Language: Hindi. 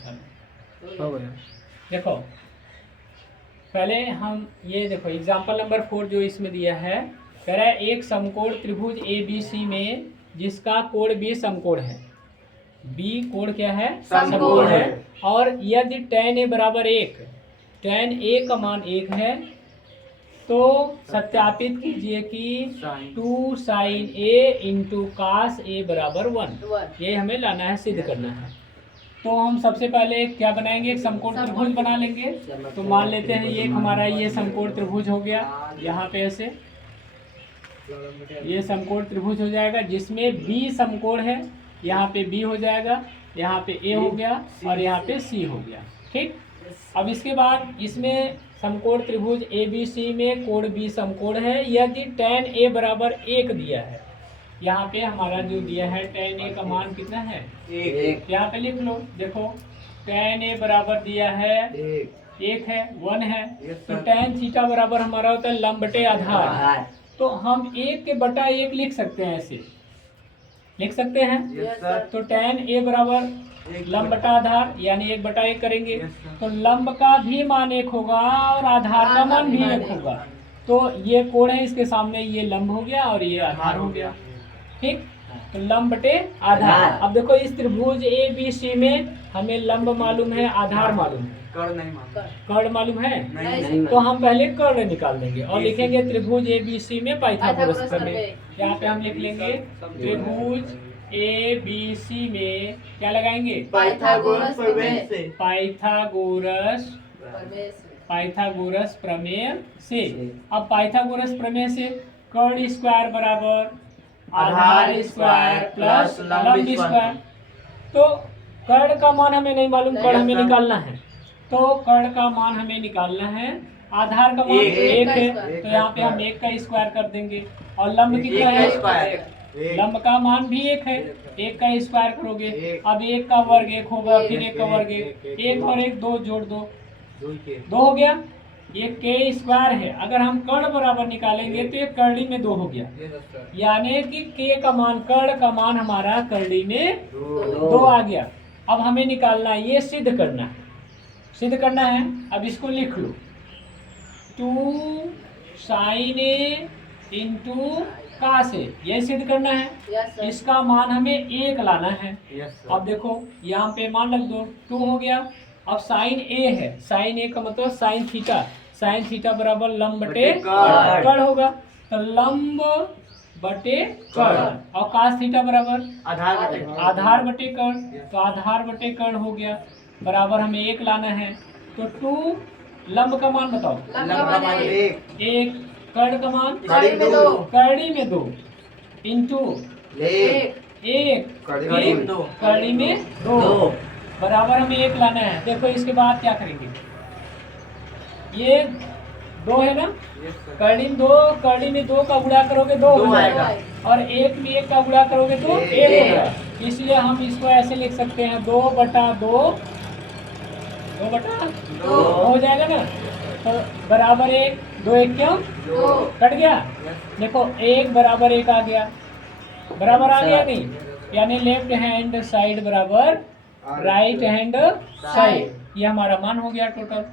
हो गया। देखो पहले हम ये देखो एग्जाम्पल नंबर 4 जो इसमें दिया है, कह रहा है एक समकोण त्रिभुज ABC में जिसका कोण B समकोण है। B कोण क्या है? समकोण है। और यदि tan A बराबर 1, tan A का मान 1 है, तो सत्यापित कीजिए कि 2 sin A into cos A बराबर 1। ये हमें लाना है, सिद्ध करना है। तो हम सबसे पहले क्या बनाएंगे? एक समकोण त्रिभुज बना लेंगे। तो मान लेते हैं ये हमारा ये समकोण त्रिभुज हो गया, यहाँ पे ऐसे ये समकोण त्रिभुज हो जाएगा जिसमें B समकोण है। यहाँ पे B हो जाएगा, यहाँ पे A हो गया और यहाँ पे C हो गया। ठीक। अब इसके बाद इसमें समकोण त्रिभुज ABC में कोण B समकोण है यदि tan A बराबर 1 दिया है। यहाँ पे हमारा जो दिया है tan A का मान कितना है? 1। यहाँ पे लिख लो, देखो tan A बराबर दिया है 1 है, 1 है। तो tan थीटा बराबर हमारा होता है लंब बटे आधार। तो हम 1 के बटा 1 लिख सकते हैं, ऐसे लिख सकते हैं। तो tan A बराबर लंब बटा आधार यानी 1 बटा 1 करेंगे। तो लंब का भी मान 1 होगा और आधार का मान भी 1 होगा। तो ये कोण है, इसके सामने ये लंब हो गया और ये आधार हो गया। ठीक। तो लंब बटे आधार। अब देखो इस त्रिभुज ABC में हमें लंब मालूम है, आधार मालूम है, कर्ण मालूम है नहीं। तो हम पहले कर्ण निकाल देंगे और लिखेंगे त्रिभुज ABC में पाइथागोरस प्रमेय। यहाँ पे हम लिख लेंगे त्रिभुज ABC में क्या लगाएंगे? पाइथागोरस प्रमेय से। पाइथागोरस प्रमेय से। अब पाइथागोरस प्रमेय से कर्ण स्क्वायर बराबर आधार स्क्वायर प्लस लंब स्क्वायर। तो कर्ण का मान हमें नहीं मालूम, कर्ण हमें निकालना है। तो कर्ण का मान हमें निकालना है, आधार का मान 1 है, तो यहाँ पे हम 1 का स्क्वायर कर देंगे। और लंब कितना है? लंब का मान भी 1 है, 1 का स्क्वायर करोगे। अब 1 का वर्ग 1 होगा, फिर 1 का वर्ग 1 और 1 2 जोड़ 2 हो गया। ये k स्क्वायर है। अगर हम कर्ण बराबर निकालेंगे तो ये कर्णी में 2 हो गया, यानी कि k का मान, कर्ण का मान हमारा कर्णी में 2 आ गया। अब हमें निकालना है, ये सिद्ध करना है, सिद्ध करना है। अब इसको लिख लो, 2 sin A into cos A, ये सिद्ध करना है। इसका मान हमें 1 लाना है। अब देखो यहाँ पे मान रख दो, 2 हो गया। अब साइन A है, साइन A का मतलब साइन थीटा, साइन थीटा बराबर लंब बटे कर्ण होगा। तो लंब बटे कर्ण और cos थीटा बराबर आधार बटे कर्ण। तो आधार बटे कर्ण हो गया, बराबर हमें 1 लाना है। तो 2 लंब का मान बताओ, 1 कर्ण का मान कर्णी में 2 इंटू 1 कर्णी में 2 बराबर हमें 1 लाना है। देखो इसके बाद क्या करेंगे, ये 2 है ना, कर्णी में 2, कर्णी में 2 का गुणा करोगे 2 हो जाएगा और 1 में 1 का गुणा करोगे तो 1 होगा। इसलिए हम इसको ऐसे लिख सकते हैं 2 बटा 2 हो जाएगा ना। तो बराबर 1, 2 1 क्यों कट गया। देखो 1 बराबर 1 आ गया, बराबर आ गया नहीं, यानी लेफ्ट हैंड साइड बराबर राइट हैंड साइड। ये हमारा मान हो गया टोटल।